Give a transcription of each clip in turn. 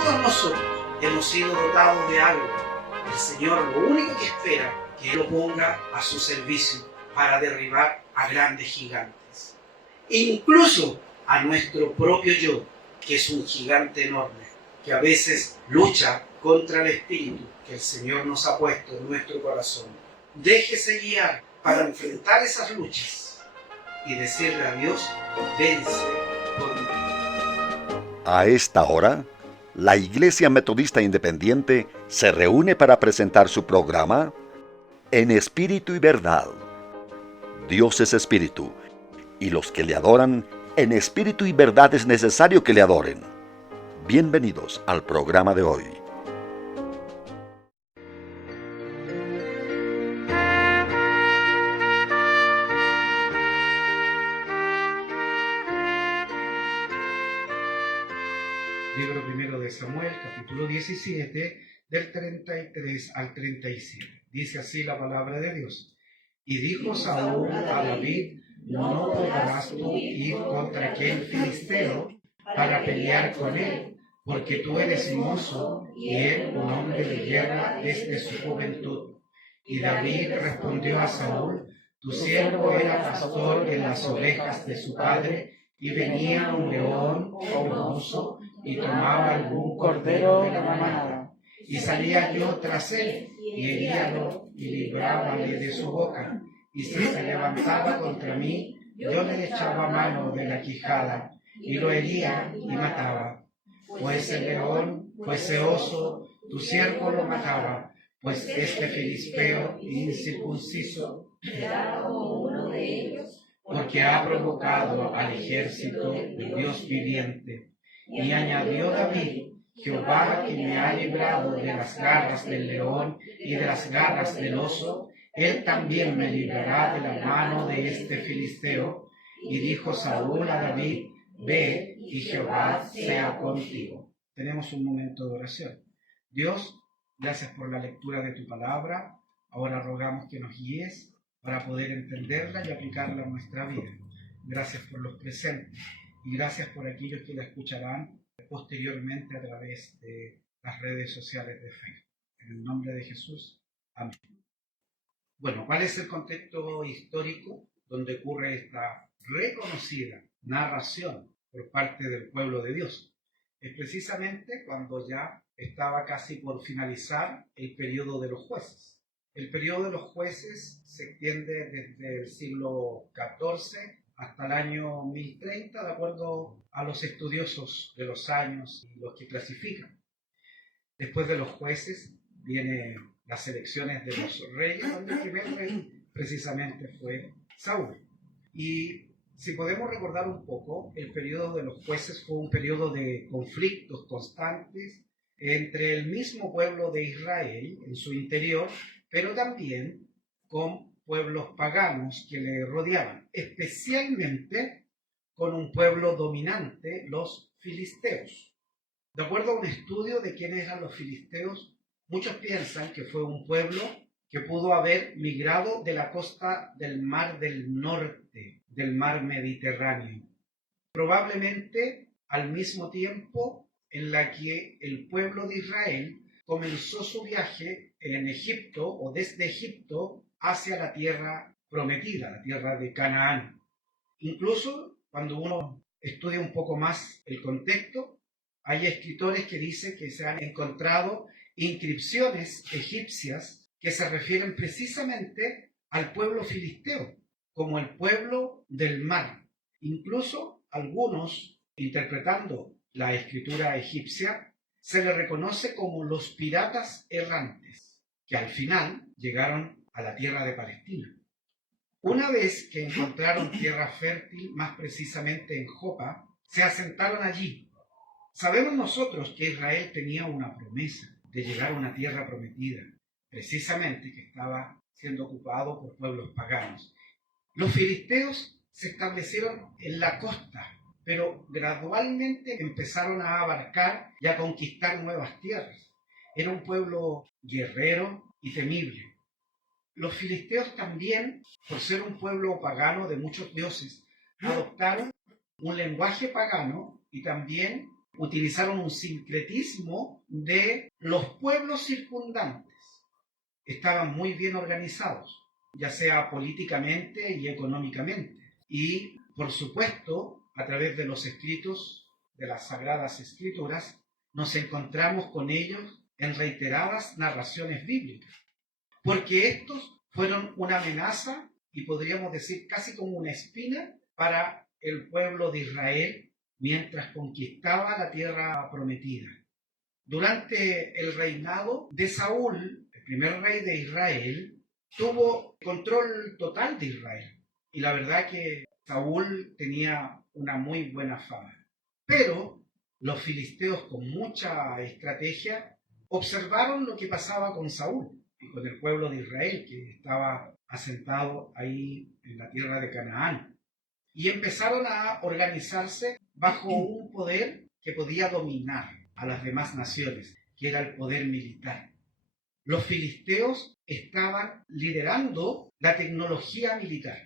todos nosotros hemos sido dotados de algo. El Señor lo único que espera es que lo ponga a su servicio para derribar a grandes gigantes. Incluso a nuestro propio yo, que es un gigante enorme, que a veces lucha contra el espíritu que el Señor nos ha puesto en nuestro corazón. Déjese guiar para enfrentar esas luchas y decirle a Dios, vence por mí. A esta hora, la Iglesia Metodista Independiente se reúne para presentar su programa En Espíritu y Verdad. Dios es Espíritu, y los que le adoran en espíritu y verdad es necesario que le adoren. Bienvenidos al programa de hoy. Libro primero de Samuel, capítulo 17, del 33 al 37. Dice así la palabra de Dios. Y dijo Saúl a David, no podrás tú ir contra aquel filisteo para pelear con él, porque tú eres mozo y él un hombre de guerra desde su juventud. Y David respondió a Saúl, tu siervo era pastor en las ovejas de su padre, y venía un león o un oso, y tomaba algún cordero de la manada, y salía yo tras él, y heríalo, y librábale de su boca, y si se levantaba contra mí, yo le echaba mano de la quijada, y lo hería y mataba. Fuese león, fuese oso, tu siervo lo mataba, pues este filisteo incircunciso era como uno de ellos, porque ha provocado al ejército del Dios viviente. Y añadió David, Jehová que me ha librado de las garras del león y de las garras del oso, él también me librará de la mano de este filisteo. Y dijo Saúl a David, ve y Jehová sea contigo. Tenemos un momento de oración. Dios, gracias por la lectura de tu palabra. Ahora rogamos que nos guíes para poder entenderla y aplicarla a nuestra vida. Gracias por los presentes y gracias por aquellos que la escucharán posteriormente a través de las redes sociales de Facebook. En el nombre de Jesús, amén. Bueno, ¿cuál es el contexto histórico donde ocurre esta reconocida narración por parte del pueblo de Dios? Es precisamente cuando ya estaba casi por finalizar el periodo de los jueces. El periodo de los jueces se extiende desde el siglo XIV hasta el año 1030, de acuerdo a los estudiosos de los años y los que clasifican. Después de los jueces vienen las elecciones de los reyes, donde el primer rey precisamente fue Saúl. Y si podemos recordar un poco, el periodo de los jueces fue un periodo de conflictos constantes entre el mismo pueblo de Israel en su interior, pero también con pueblos paganos que le rodeaban, especialmente con un pueblo dominante, los filisteos. De acuerdo a un estudio de quiénes eran los filisteos, muchos piensan que fue un pueblo que pudo haber migrado de la costa del mar del norte, del mar Mediterráneo, probablemente al mismo tiempo en la que el pueblo de Israel comenzó su viaje en Egipto o desde Egipto hacia la tierra prometida, la tierra de Canaán. Incluso cuando uno estudia un poco más el contexto, hay escritores que dicen que se han encontrado inscripciones egipcias que se refieren precisamente al pueblo filisteo, como el pueblo del mar. Incluso algunos, interpretando la escritura egipcia, se le reconoce como los piratas errantes, que al final llegaron a la tierra de Palestina. Una vez que encontraron tierra fértil, más precisamente en Jopa, se asentaron allí. Sabemos nosotros que Israel tenía una promesa de llegar a una tierra prometida, precisamente que estaba siendo ocupado por pueblos paganos. Los filisteos se establecieron en la costa, pero gradualmente empezaron a abarcar y a conquistar nuevas tierras. Era un pueblo guerrero y temible. Los filisteos también, por ser un pueblo pagano de muchos dioses, adoptaron un lenguaje pagano y también utilizaron un sincretismo de los pueblos circundantes. Estaban muy bien organizados, ya sea políticamente y económicamente. Y, por supuesto, a través de los escritos, de las Sagradas Escrituras, nos encontramos con ellos en reiteradas narraciones bíblicas, porque estos fueron una amenaza y podríamos decir casi como una espina para el pueblo de Israel mientras conquistaba la tierra prometida. Durante el reinado de Saúl, el primer rey de Israel, tuvo control total de Israel. Y la verdad que Saúl tenía una muy buena fama. Pero los filisteos, con mucha estrategia, observaron lo que pasaba con Saúl y con el pueblo de Israel, que estaba asentado ahí en la tierra de Canaán. Y empezaron a organizarse bajo un poder que podía dominar a las demás naciones, que era el poder militar. Los filisteos estaban liderando la tecnología militar.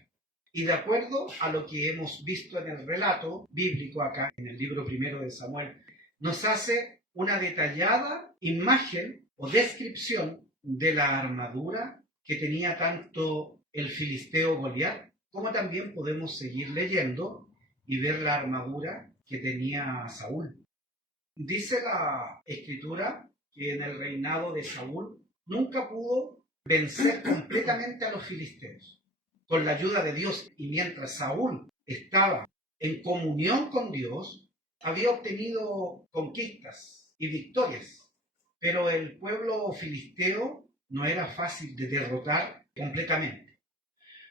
Y de acuerdo a lo que hemos visto en el relato bíblico acá, en el libro primero de Samuel, nos hace una detallada imagen o descripción de la armadura que tenía tanto el filisteo Goliat, como también podemos seguir leyendo y ver la armadura que tenía Saúl. Dice la Escritura que en el reinado de Saúl nunca pudo vencer completamente a los filisteos. Con la ayuda de Dios, y mientras Saúl estaba en comunión con Dios, había obtenido conquistas y victorias. Pero el pueblo filisteo no era fácil de derrotar completamente.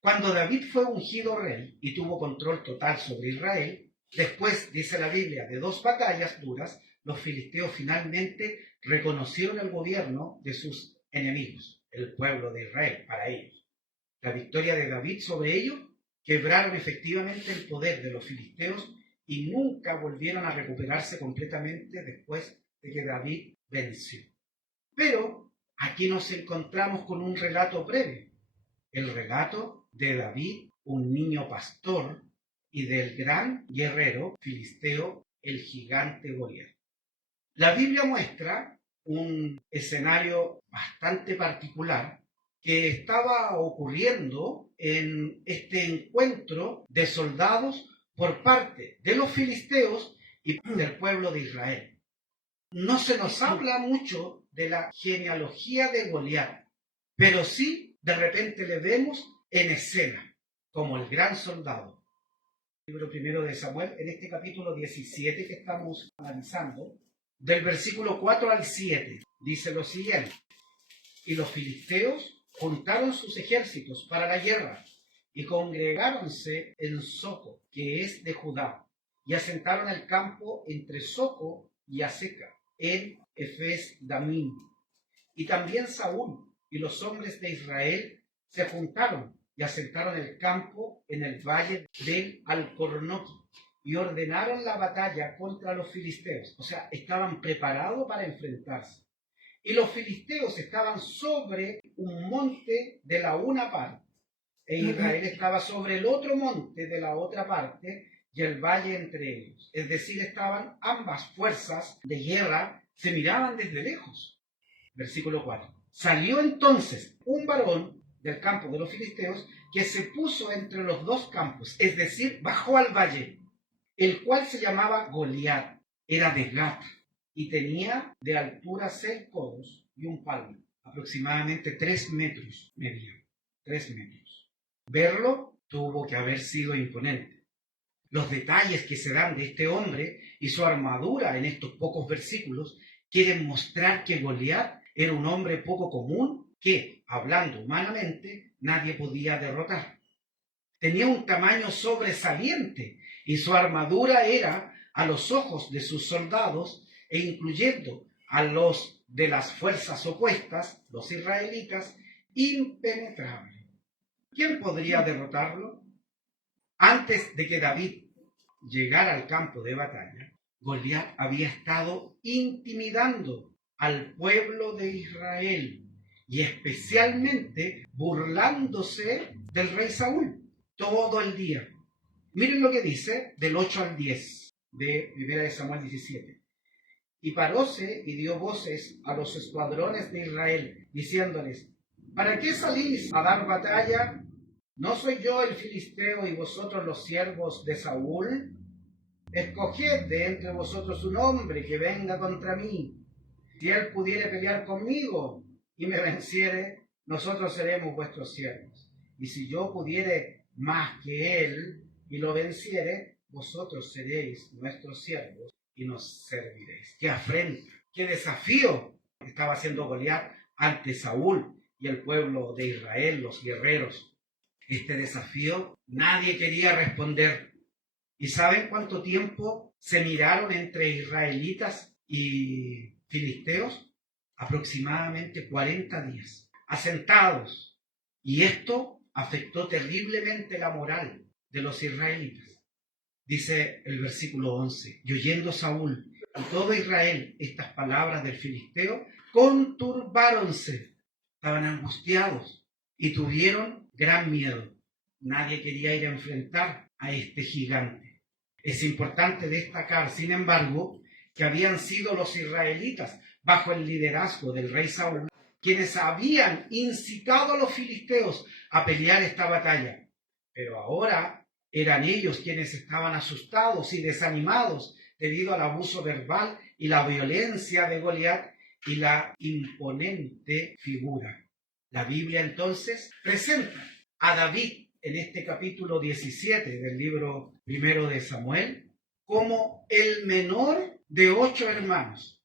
Cuando David fue ungido rey y tuvo control total sobre Israel, después, dice la Biblia, de 2 batallas duras, los filisteos finalmente reconocieron el gobierno de sus enemigos, el pueblo de Israel, para ellos. La victoria de David sobre ellos quebraron efectivamente el poder de los filisteos y nunca volvieron a recuperarse completamente después de que David venció. Pero aquí nos encontramos con un relato breve, el relato de David, un niño pastor, y del gran guerrero filisteo, el gigante Goliat. La Biblia muestra un escenario bastante particular que estaba ocurriendo en este encuentro de soldados por parte de los filisteos y del pueblo de Israel. No se nos habla mucho de la genealogía de Goliat, pero sí de repente le vemos en escena como el gran soldado. Libro primero de Samuel, en este capítulo 17 que estamos analizando, del versículo 4 al 7, dice lo siguiente: y los filisteos juntaron sus ejércitos para la guerra y congregáronse en Soco, que es de Judá, y asentaron el campo entre Soco y Aseca, en Efes Damim. Y también Saúl y los hombres de Israel se juntaron y asentaron el campo en el valle del Alcornoqui y ordenaron la batalla contra los filisteos. O sea, estaban preparados para enfrentarse. Y los filisteos estaban sobre un monte de la una parte, e Israel estaba sobre el otro monte de la otra parte, y el valle entre ellos. Es decir, estaban ambas fuerzas de guerra, se miraban desde lejos. Versículo 4. Salió entonces un varón del campo de los filisteos que se puso entre los 2 campos, es decir, bajó al valle, el cual se llamaba Goliat, era de Gat, y tenía de altura 6 codos y un palmo, aproximadamente 3 metros medía, 3 metros. Verlo tuvo que haber sido imponente. Los detalles que se dan de este hombre y su armadura en estos pocos versículos quieren mostrar que Goliat era un hombre poco común que, hablando humanamente, nadie podía derrotar. Tenía un tamaño sobresaliente y su armadura era, a los ojos de sus soldados, e incluyendo a los de las fuerzas opuestas, los israelitas, impenetrable. ¿Quién podría derrotarlo? Antes de que David llegara al campo de batalla, Goliat había estado intimidando al pueblo de Israel y especialmente burlándose del rey Saúl todo el día. Miren lo que dice del 8 al 10 de 1 Samuel 17. Y paróse y dio voces a los escuadrones de Israel, diciéndoles: ¿Para qué salís a dar batalla? ¿No soy yo el filisteo y vosotros los siervos de Saúl? Escoged de entre vosotros un hombre que venga contra mí. Si él pudiere pelear conmigo y me venciere, nosotros seremos vuestros siervos. Y si yo pudiere más que él y lo venciere, vosotros seréis nuestros siervos y nos serviréis. ¡Qué afrenta! ¡Qué desafío estaba haciendo Goliat ante Saúl y el pueblo de Israel, los guerreros! Este desafío nadie quería responder. ¿Y saben cuánto tiempo se miraron entre israelitas y filisteos? Aproximadamente 40 días, asentados. Y esto afectó terriblemente la moral de los israelitas. Dice el versículo 11: y oyendo Saúl y todo Israel estas palabras del filisteo, conturbáronse, estaban angustiados y tuvieron gran miedo. Nadie quería ir a enfrentar a este gigante. Es importante destacar, sin embargo, que habían sido los israelitas, bajo el liderazgo del rey Saúl, quienes habían incitado a los filisteos a pelear esta batalla. Pero ahora eran ellos quienes estaban asustados y desanimados debido al abuso verbal y la violencia de Goliat y la imponente figura. La Biblia entonces presenta a David en este capítulo 17 del libro primero de Samuel como el menor de 8 hermanos,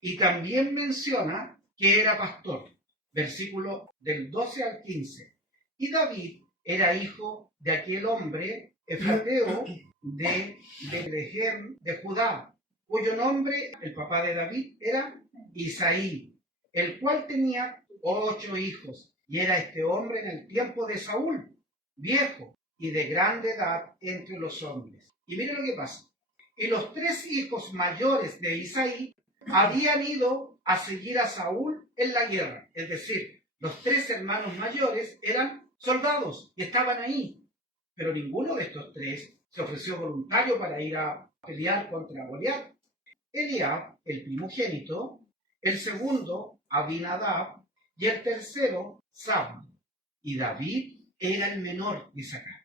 y también menciona que era pastor, versículo del 12 al 15. Y David era hijo de aquel hombre efrateo de Betlehem de Judá, cuyo nombre, el papá de David, era Isaí, el cual tenía 8 hijos, y era este hombre en el tiempo de Saúl, viejo y de grande edad entre los hombres. Y miren lo que pasa. Y los 3 hijos mayores de Isaí habían ido a seguir a Saúl en la guerra. Es decir, los 3 hermanos mayores eran soldados y estaban ahí. Pero ninguno de estos 3 se ofreció voluntario para ir a pelear contra Goliat. Eliab, el primogénito; el segundo, Abinadab; y el tercero, Sab. Y David era el menor de Isaacar.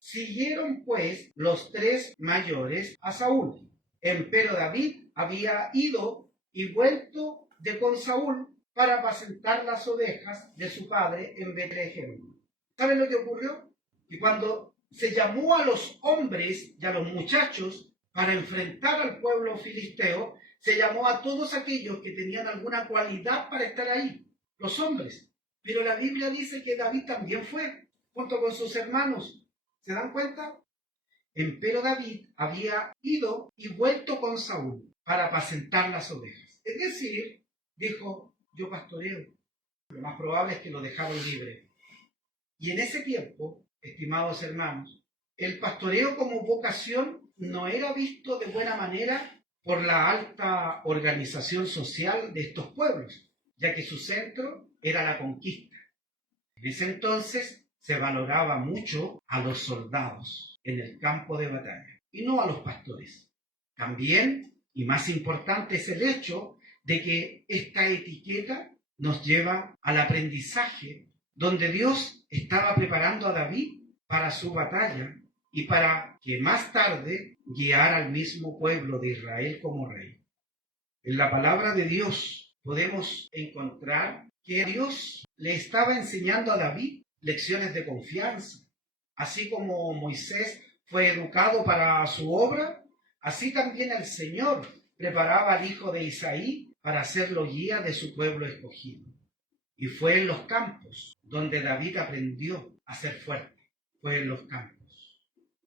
Siguieron pues los 3 mayores a Saúl. Empero David había ido y vuelto de con Saúl para apacentar las ovejas de su padre en Betlehem. ¿Saben lo que ocurrió? Y cuando se llamó a los hombres y a los muchachos para enfrentar al pueblo filisteo, se llamó a todos aquellos que tenían alguna cualidad para estar ahí, los hombres. Pero la Biblia dice que David también fue, junto con sus hermanos. ¿Se dan cuenta? Empero David había ido y vuelto con Saúl para apacentar las ovejas. Es decir, dijo: yo pastoreo. Lo más probable es que lo dejaron libre. Y en ese tiempo, estimados hermanos, el pastoreo como vocación no era visto de buena manera por la alta organización social de estos pueblos, ya que su centro era la conquista. En ese entonces se valoraba mucho a los soldados en el campo de batalla y no a los pastores. También, y más importante, es el hecho de que esta etiqueta nos lleva al aprendizaje donde Dios estaba preparando a David para su batalla y para que más tarde guiara al mismo pueblo de Israel como rey. En la palabra de Dios podemos encontrar que Dios le estaba enseñando a David lecciones de confianza. Así como Moisés fue educado para su obra, así también el Señor preparaba al hijo de Isaí para hacerlo guía de su pueblo escogido. Y fue en los campos donde David aprendió a ser fuerte. Fue en los campos.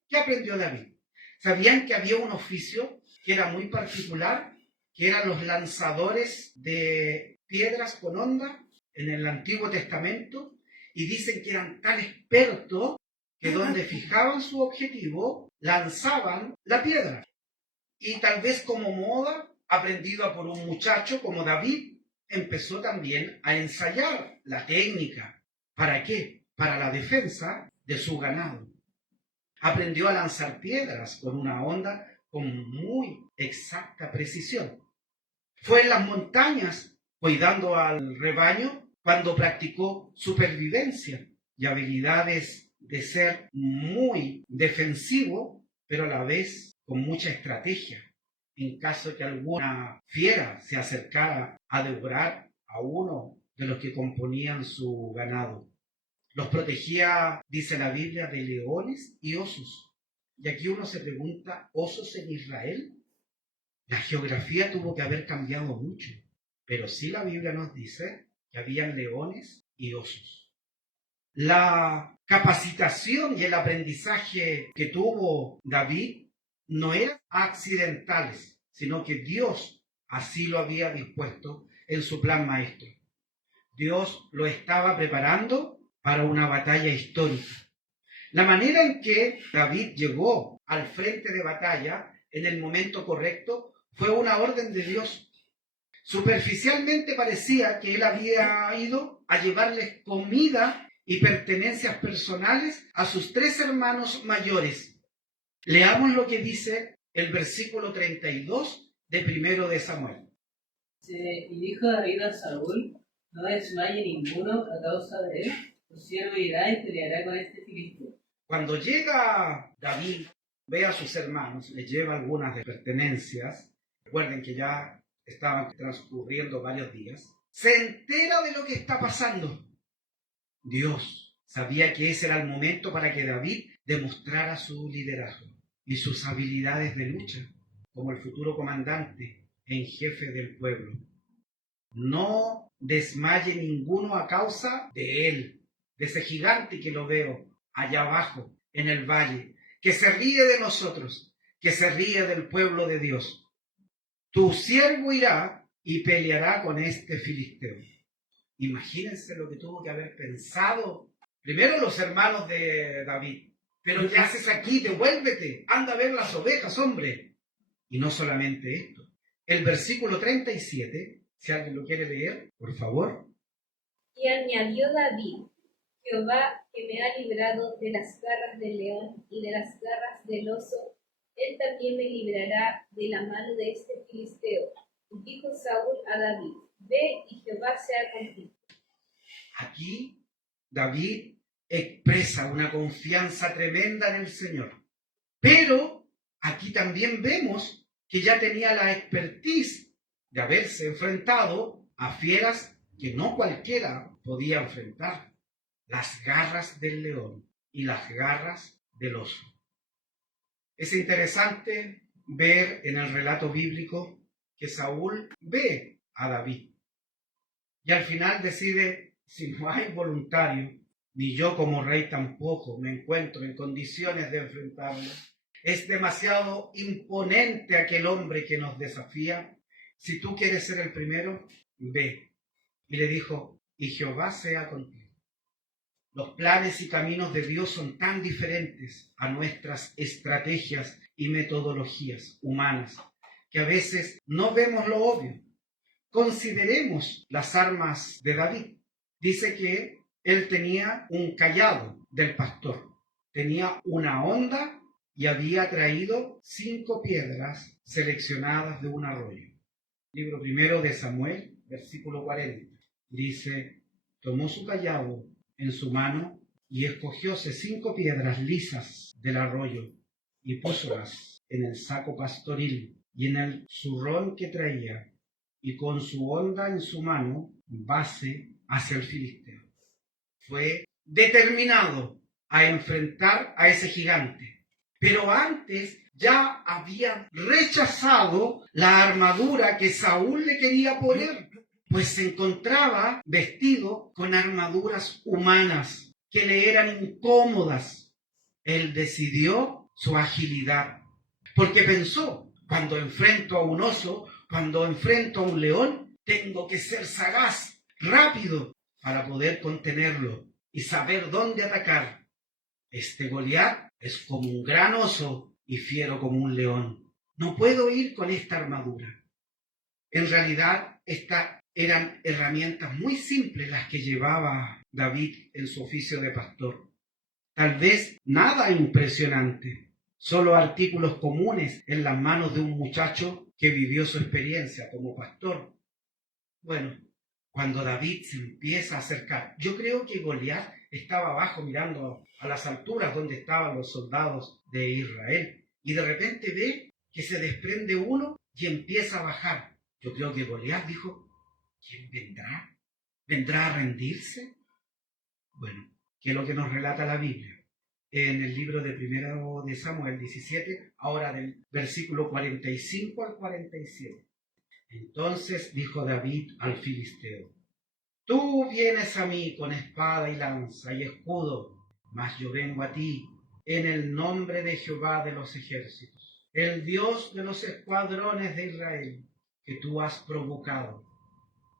¿Qué aprendió David? ¿Sabían que había un oficio que era muy particular, que eran los lanzadores de piedras con honda en el Antiguo Testamento? Y dicen que eran tan expertos que donde fijaban su objetivo, lanzaban la piedra. Y tal vez como moda, aprendida por un muchacho como David, empezó también a ensayar la técnica. ¿Para qué? Para la defensa de su ganado. Aprendió a lanzar piedras con una honda con muy exacta precisión. Fue en las montañas, cuidando al rebaño, cuando practicó supervivencia y habilidades de ser muy defensivo, pero a la vez con mucha estrategia. En caso que alguna fiera se acercara a devorar a uno de los que componían su ganado. Los protegía, dice la Biblia, de leones y osos. Y aquí uno se pregunta, ¿osos en Israel? La geografía tuvo que haber cambiado mucho, pero sí la Biblia nos dice que habían leones y osos. La capacitación y el aprendizaje que tuvo David no eran accidentales, sino que Dios así lo había dispuesto en su plan maestro. Dios lo estaba preparando para una batalla histórica. La manera en que David llegó al frente de batalla en el momento correcto fue una orden de Dios. Superficialmente parecía que él había ido a llevarles comida y pertenencias personales a sus 3 hermanos mayores. Leamos lo que dice el versículo 32 de primero de Samuel. Y dijo David a Saúl: no desmaye ninguno a causa de él, tu siervo irá y peleará con este filisteo. Cuando llega David, ve a sus hermanos, les lleva algunas de pertenencias. Recuerden que ya estaban transcurriendo varios días. Se entera de lo que está pasando. Dios sabía que ese era el momento para que David demostrara su liderazgo y sus habilidades de lucha como el futuro comandante en jefe del pueblo. No desmaye ninguno a causa de él, de ese gigante que lo veo allá abajo en el valle, que se ríe de nosotros, que se ríe del pueblo de Dios. Tu siervo irá y peleará con este filisteo. Imagínense lo que tuvo que haber pensado primero los hermanos de David. Pero ¿qué haces aquí? Devuélvete, anda a ver las ovejas, hombre. Y no solamente esto. El versículo 37, si alguien lo quiere leer, por favor. Y añadió David: Jehová, que me ha librado de las garras del león y de las garras del oso, él también me librará de la mano de este filisteo. Y dijo Saúl a David: Ve y Jehová sea contigo. Aquí David expresa una confianza tremenda en el Señor. Pero aquí también vemos que ya tenía la expertise de haberse enfrentado a fieras que no cualquiera podía enfrentar. Las garras del león y las garras del oso. Es interesante ver en el relato bíblico que Saúl ve a David y al final decide: si no hay voluntario, ni yo como rey tampoco me encuentro en condiciones de enfrentarlo. Es demasiado imponente aquel hombre que nos desafía. Si tú quieres ser el primero, ve. Y le dijo: y Jehová sea contigo. Los planes y caminos de Dios son tan diferentes a nuestras estrategias y metodologías humanas que a veces no vemos lo obvio. Consideremos las armas de David. Dice que él tenía un cayado del pastor, tenía una honda y había traído 5 piedras seleccionadas de un arroyo. Libro primero de Samuel, versículo 40. Dice: tomó su cayado en su mano y escogióse 5 piedras lisas del arroyo y púsolas en el saco pastoril y en el zurrón que traía, y con su honda en su mano vase hacia el filisteo. Fue determinado a enfrentar a ese gigante, pero antes ya había rechazado la armadura que Saúl le quería poner, pues se encontraba vestido con armaduras humanas que le eran incómodas. Él decidió su agilidad, porque pensó: cuando enfrento a un oso, cuando enfrento a un león, tengo que ser sagaz, rápido, para poder contenerlo y saber dónde atacar. Este Goliat es como un gran oso y fiero como un león. No puedo ir con esta armadura. En realidad, estas eran herramientas muy simples las que llevaba David en su oficio de pastor. Tal vez nada impresionante, solo artículos comunes en las manos de un muchacho que vivió su experiencia como pastor. Bueno, cuando David se empieza a acercar, yo creo que Goliat estaba abajo mirando a las alturas donde estaban los soldados de Israel, y de repente ve que se desprende uno y empieza a bajar. Yo creo que Goliat dijo, ¿quién vendrá? ¿Vendrá a rendirse? Bueno, ¿qué es lo que nos relata la Biblia? En el libro de Primero de Samuel 17, ahora del versículo 45 al 47. Entonces dijo David al filisteo, tú vienes a mí con espada y lanza y escudo, mas yo vengo a ti en el nombre de Jehová de los ejércitos, el Dios de los escuadrones de Israel, que tú has provocado.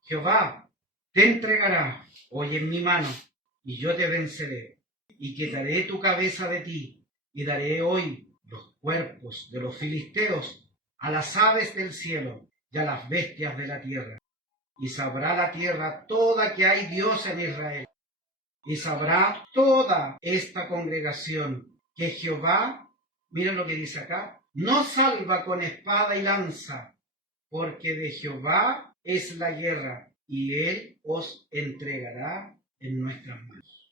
Jehová te entregará hoy en mi mano, y yo te venceré, y quitaré tu cabeza de ti, y daré hoy los cuerpos de los filisteos a las aves del cielo y a las bestias de la tierra. Y sabrá la tierra toda que hay Dios en Israel. Y sabrá toda esta congregación que Jehová, miren lo que dice acá, no salva con espada y lanza, porque de Jehová es la guerra, y él os entregará en nuestras manos.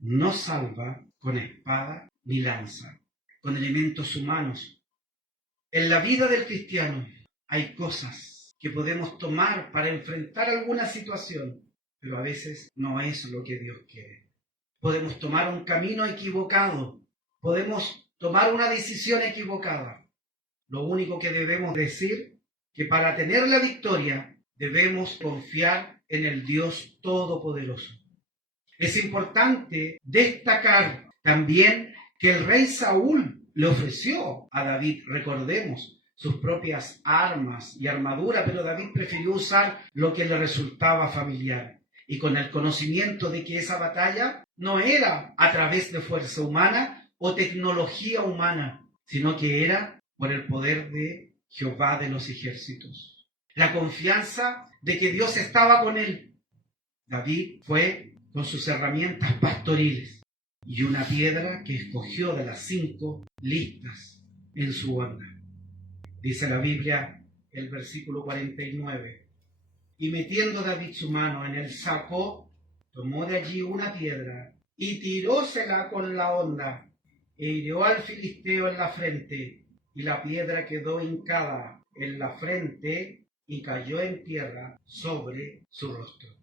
No salva con espada ni lanza, con elementos humanos. En la vida del cristiano hay cosas que podemos tomar para enfrentar alguna situación, pero a veces no es lo que Dios quiere. Podemos tomar un camino equivocado, podemos tomar una decisión equivocada. Lo único que debemos decir que para tener la victoria debemos confiar en el Dios Todopoderoso. Es importante destacar también que el rey Saúl le ofreció a David, recordemos, sus propias armas y armadura, pero David prefirió usar lo que le resultaba familiar. Y con el conocimiento de que esa batalla no era a través de fuerza humana o tecnología humana, sino que era por el poder de Jehová de los ejércitos. La confianza de que Dios estaba con él. David fue con sus herramientas pastoriles y una piedra que escogió de las 5 listas en su onda. Dice la Biblia, el versículo 49, y metiendo David su mano en el saco, tomó de allí una piedra y tirósela con la honda, e hirió al filisteo en la frente, y la piedra quedó hincada en la frente y cayó en tierra sobre su rostro.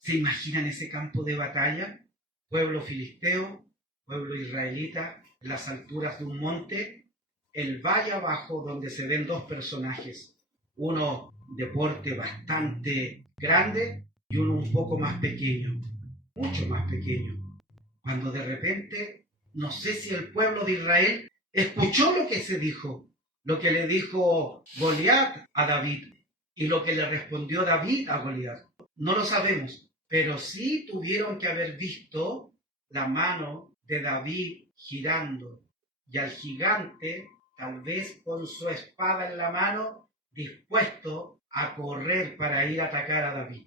¿Se imaginan ese campo de batalla? Pueblo filisteo, pueblo israelita, en las alturas de un monte, el valle abajo donde se ven dos personajes, uno de porte bastante grande y uno un poco más pequeño, mucho más pequeño. Cuando de repente, no sé si el pueblo de Israel escuchó lo que se dijo, lo que le dijo Goliat a David y lo que le respondió David a Goliat. No lo sabemos, pero sí tuvieron que haber visto la mano de David girando y al gigante, tal vez con su espada en la mano, dispuesto a correr para ir a atacar a David.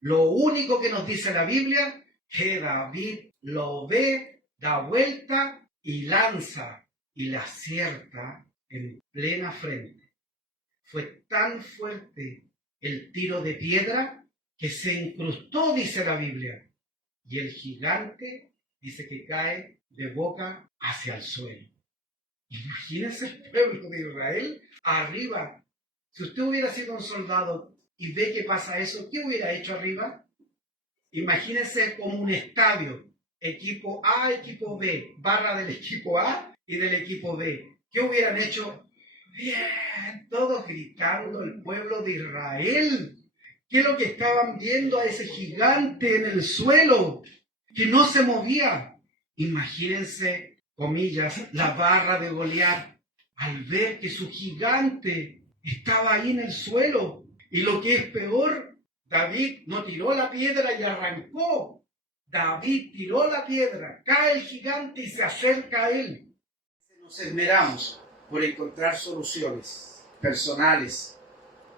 Lo único que nos dice la Biblia, que David lo ve, da vuelta y lanza y la acierta en plena frente. Fue tan fuerte el tiro de piedra que se incrustó, dice la Biblia, y el gigante dice que cae de boca hacia el suelo. Imagínense el pueblo de Israel arriba. Si usted hubiera sido un soldado y ve que pasa eso, ¿qué hubiera hecho arriba? Imagínense como un estadio, equipo A, equipo B, barra del equipo A y del equipo B. ¿Qué hubieran hecho? Bien, todos gritando, el pueblo de Israel. ¿Qué es lo que estaban viendo a ese gigante en el suelo que no se movía? Imagínense, comillas, la barra de Goliat al ver que su gigante estaba ahí en el suelo. Y lo que es peor, David no tiró la piedra y arrancó. David tiró la piedra, cae el gigante y se acerca a él. Nos esmeramos por encontrar soluciones personales.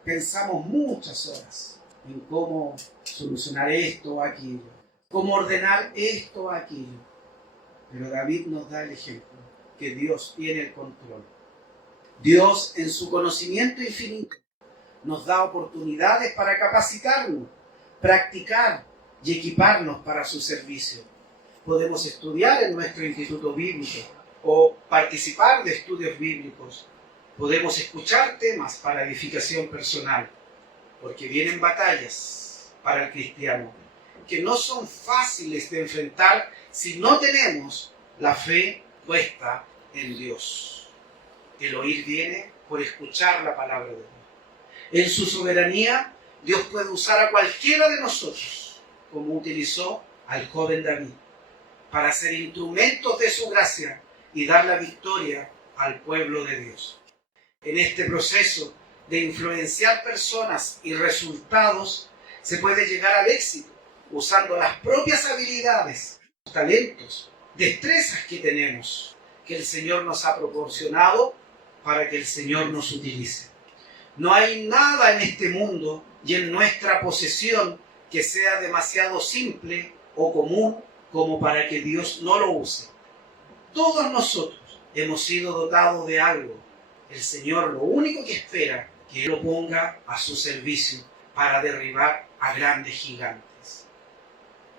Pensamos muchas horas en cómo solucionar esto o aquello, cómo ordenar esto o aquello. Pero David nos da el ejemplo, porque Dios tiene el control. Dios, en su conocimiento infinito, nos da oportunidades para capacitarnos, practicar y equiparnos para su servicio. Podemos estudiar en nuestro instituto bíblico o participar de estudios bíblicos. Podemos escuchar temas para edificación personal, porque vienen batallas para el cristiano que no son fáciles de enfrentar si no tenemos la fe puesta en Dios. El oír viene por escuchar la palabra de Dios. En su soberanía, Dios puede usar a cualquiera de nosotros, como utilizó al joven David, para ser instrumentos de su gracia y dar la victoria al pueblo de Dios. En este proceso de influenciar personas y resultados, se puede llegar al éxito usando las propias habilidades, talentos, destrezas que tenemos, que el Señor nos ha proporcionado para que el Señor nos utilice. No hay nada en este mundo y en nuestra posesión que sea demasiado simple o común como para que Dios no lo use. Todos nosotros hemos sido dotados de algo. El Señor lo único que espera es que lo ponga a su servicio para derribar a grandes gigantes.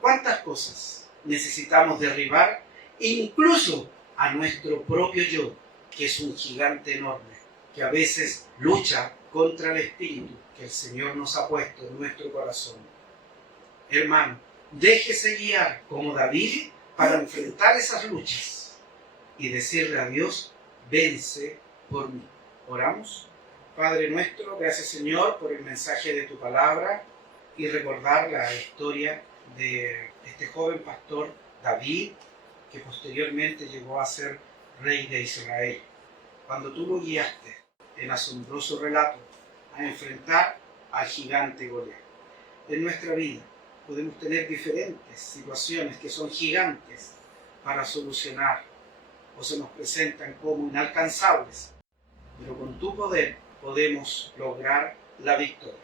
¿Cuántas cosas necesitamos derribar? Incluso a nuestro propio yo, que es un gigante enorme, que a veces lucha contra el espíritu que el Señor nos ha puesto en nuestro corazón. Hermano, déjese guiar como David para enfrentar esas luchas y decirle a Dios, vence por mí. ¿Oramos? Padre nuestro, gracias Señor por el mensaje de tu palabra y recordar la historia de este joven pastor David, que posteriormente llegó a ser rey de Israel. Cuando tú lo guiaste en asombroso relato a enfrentar al gigante Goliat. En nuestra vida podemos tener diferentes situaciones que son gigantes para solucionar o se nos presentan como inalcanzables, pero con tu poder podemos lograr la victoria.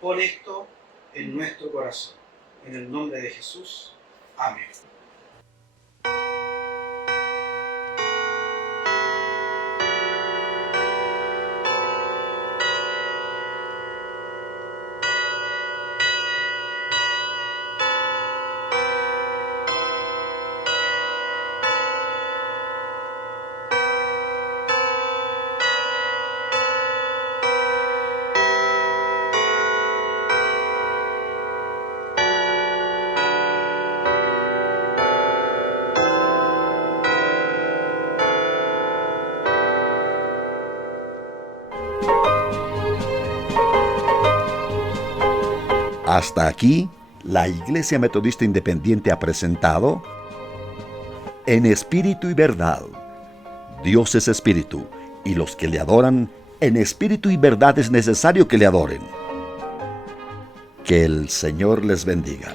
Pon esto en nuestro corazón. En el nombre de Jesús. Amén. Hasta aquí, la Iglesia Metodista Independiente ha presentado En Espíritu y Verdad. Dios es Espíritu, y los que le adoran, en espíritu y verdad es necesario que le adoren. Que el Señor les bendiga.